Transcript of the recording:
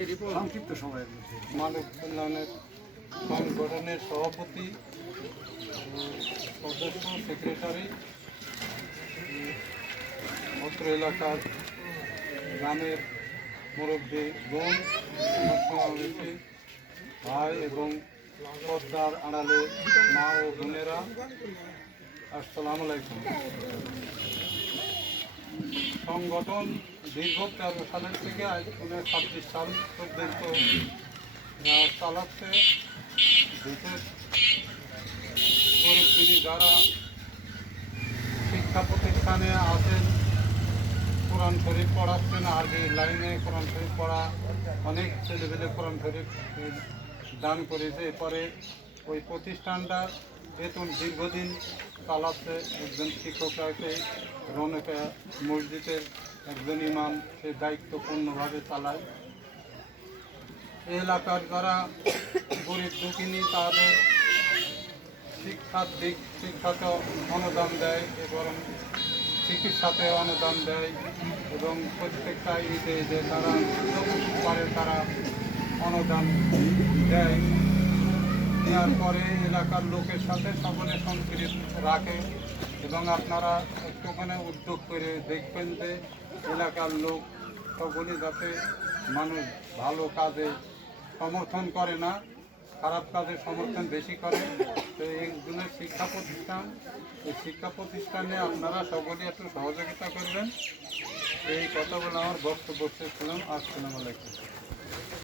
সংক্ষিপ্ত সময়ের মধ্যে মানব কল্যাণের সংগঠনের সভাপতি, সদস্য, সেক্রেটারি, অত্র এলাকার গ্রামের মুরব্বী বোন, সমাবেশী ভাই এবং পর্দার আড়ালে মা ও বোনেরা, আসসালামু আলাইকুম। সংগঠন দীর্ঘ 13 সালের থেকে আজ 26 সাল পর্যন্ত চালাচ্ছে। দেশের গরিবগুলি যারা শিক্ষা প্রতিষ্ঠানে আছেন, কোরআন শরীফ পড়াচ্ছেন, আরবি লাইনে কোরআন শরীফ পড়া, অনেক ছেলেপেলে কোরআন শরীফ দান করেছে। এরপরে ওই প্রতিষ্ঠানটা বেতন দীর্ঘদিন চালাচ্ছে একজন শিক্ষক আছে, রৌনকা মসজিদের একজন ইমাম, সে দায়িত্বপূর্ণভাবে চালায়। এলাকার যারা গরিব দুঃখিনী তাদের শিক্ষাতে অনুদান দেয় এবং চিকিৎসাতে অনুদান দেয় এবং প্রত্যেকটা ঈদে যে তারা যতটুকু পারে তারা অনুদান দেয়। দেওয়ার পরে এলাকার লোকের সাথে সকলে সম্পৃক্ত রাখে এবং আপনারা একটুখানি উদ্যোগ করে দেখবেন যে এলাকার লোক সকলে যাতে মানুষ ভালো কাজে সমর্থন করে না, খারাপ কাজে সমর্থন বেশি করে। তো এইগুলো শিক্ষা প্রতিষ্ঠান, এই শিক্ষা প্রতিষ্ঠানে আপনারা সকলে একটু সহযোগিতা করবেন। এই কথা বলে আমার বক্তব্য শেষ করলাম। আসসালামু আলাইকুম।